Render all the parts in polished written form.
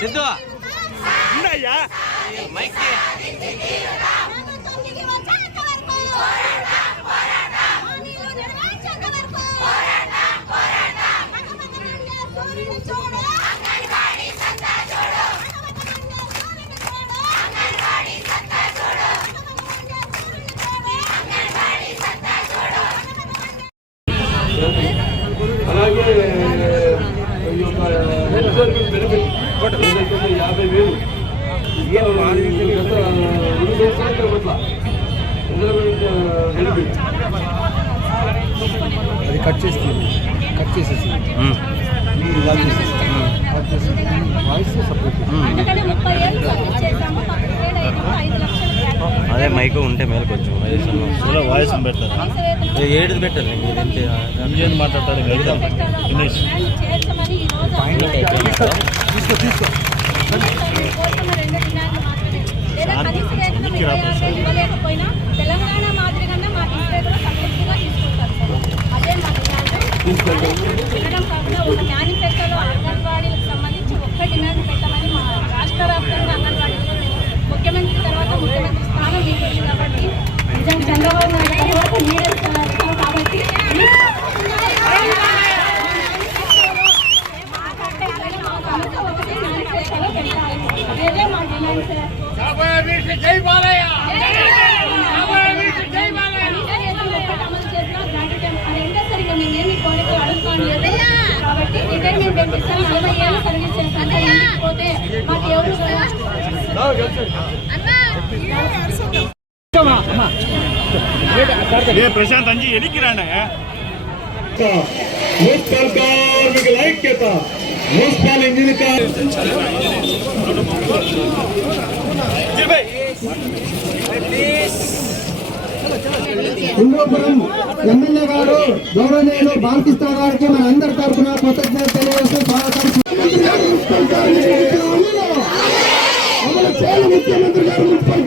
సిద్ధు ఉన్నాయా మైక్ అలాగే బెనిఫిట్ 50,000 అది కట్ చేసేసి వాయిస్ సపరేట్ అదే మైక్ ఉంటే మేలు కొంచెం వాయిస్ పెడతారు ఏడుది పెట్టాలి ఇంజన్ మాట్లాడతాడు తీసుకో తెలంగాణ మాదిరిగా మాకు అదే మా తినడం కాకుండా ఒక మేనిఫెస్టోలో అంగన్వాడీలకు సంబంధించి ఒక్క డిమాండ్ పెట్టమని మా రాష్ట్ర వ్యాప్తంగా అంగన్వాడీలో ముఖ్యమంత్రి తర్వాత ముఖ్యమంత్రి స్థానం మీకు కాబట్టి నిజంగా చంద్రబాబు నాయుడు తర్వాత మీరే కాబట్టి అదే మా డిమాండ్ కాబట్టి రిటైర్మెంట్ ఇస్తాను 40 ఏళ్ళు సర్వీస్ చేస్తాను పోతే మాకు ఎవరు ప్రశాంత్ అంజీ ఎనికి రాండి మున్సిపల్ కార్మికుల ఐక్యత మున్సిపల్ ఇంజనీర్ హిందూపురం ఎమ్మెల్యే గారు గౌరవనీయులు బాలకృష్ణ గారికి మన అందరి తరఫున కృతజ్ఞత తెలియజేస్తూ ముఖ్యమంత్రి గారు మున్సిపల్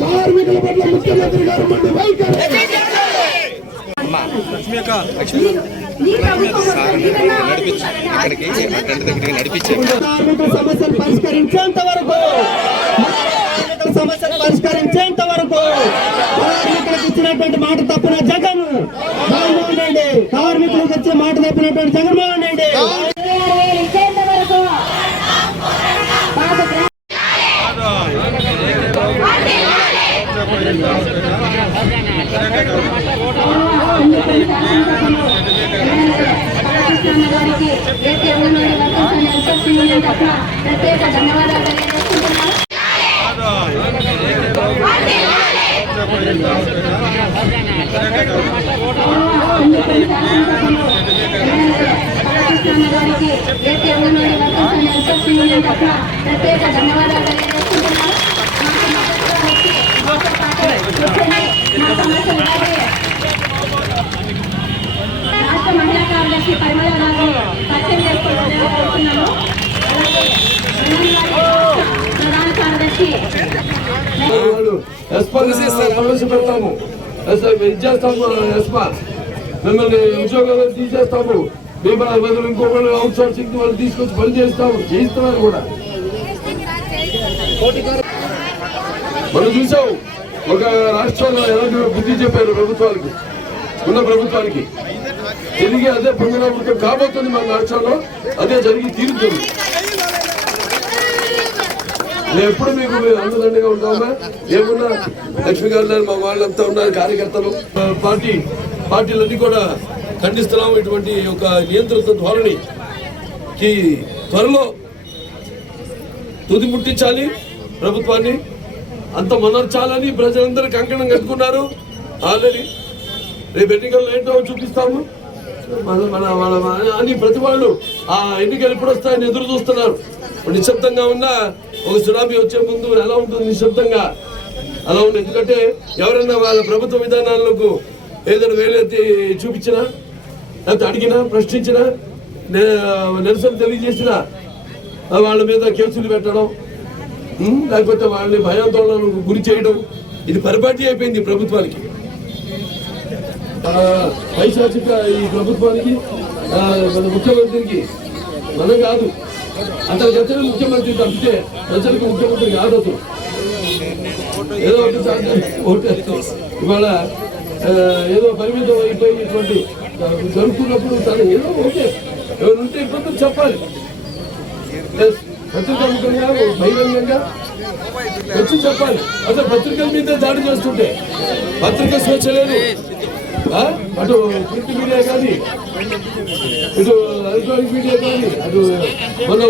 కార్మికుల పట్ల ముఖ్యమంత్రి గారు మండి వైఖరి కార్మికుల సమస్యలు పరిష్కరించేంత వరకు పరిష్కరించేంత వరకు కార్మికులకు ఇచ్చినటువంటి మాట తప్పిన జగన్మోహన్ రెడ్డి కార్మికులకు ఇచ్చే మాట తప్పినటువంటి జగన్మోహన్ రెడ్డి ప్రత్యేక ధన్యవాదాలు తెలియజేస్తున్నాను. ప్రత్యేక ధన్యవాదాలు తెలియజేస్తున్నాను. రాష్ట్ర మహిళా కార్యదర్శి పరిమళ గారు పరిచయం చేసుకుంటున్నాము. ప్రధాన కార్యదర్శి పెడతాము ఇచ్చేస్తాము ఎస్పా మిమ్మల్ని ఉద్యోగాలు తీసేస్తాము మీ బదులు ఇంకొకరు అవుట్ సోర్సింగ్ వాళ్ళు తీసుకొచ్చి పని చేయిస్తున్నారు కూడా. మనం చూసాం ఒక రాష్ట్రంలో ఎలాంటి బుద్ధి చెప్పారు ప్రభుత్వానికి ఉన్న ప్రభుత్వానికి తిరిగి అదే పునరావృతం కాబోతుంది మన రాష్ట్రంలో అదే జరిగి తీరుతుంది. మేము ఎప్పుడు మీకు అండదండగా ఉంటామా ఏమున్నా లక్ష్మి గారు మా వాళ్ళంతా ఉన్నారు కార్యకర్తలు పార్టీలన్నీ కూడా ఖండిస్తున్నాం. ఇటువంటి ఒక నియంత్రిత ధోరణికి త్వరలో తుది ముట్టించాలి. ప్రభుత్వాన్ని అంత మనర్చాలని ప్రజలందరూ కంకణం కట్టుకున్నారు ఆల్రెడీ. రేపు ఎన్నికల్లో ఏంటో చూపిస్తాము అని ప్రతి వాళ్ళు ఆ ఎన్నికలు ఎప్పుడు వస్తాయని ఎదురు చూస్తున్నారు. నిశ్శబ్దంగా ఉన్న ఒక సునామీ వచ్చే ముందు ఎలా ఉంటుంది నిశ్శబ్దంగా అలా ఉంది. ఎందుకంటే ఎవరైనా వాళ్ళ ప్రభుత్వ విధానాలకు ఏదైనా వేలెత్తి చూపించినా లేకపోతే అడిగినా ప్రశ్నించినా నిరసన తెలియజేసినా వాళ్ళ మీద కేసులు పెట్టడం లేకపోతే వాళ్ళని భయాందోళనకు గురి చేయడం ఇది పరిపాటి అయిపోయింది ప్రభుత్వానికి. పైశాచిక ఈ ప్రభుత్వానికి మన ముఖ్యమంత్రికి మనం కాదు అతనికి వచ్చిన ముఖ్యమంత్రి తప్పితే ప్రజలకు ముఖ్యమంత్రి కాదు. అసలు ఏదో ఒకటి ఇవాళ ఏదో పరిమితం అయిపోయినటువంటి జరుపుకున్నప్పుడు తను ఏదో ఓకే ఎవరుంటే ఇబ్బందులు చెప్పాలి. పత్రికాముఖంగా బహిరంగంగా వచ్చి చెప్పాలి. అసలు పత్రికల మీద దాడి చేస్తుంటే పత్రిక స్వేచ్ఛ లేదు. అటు ప్రింట్ మీడియా కానీ ఇటు ఎలక్ట్రానిక్ మీడియా కానీ అటు మన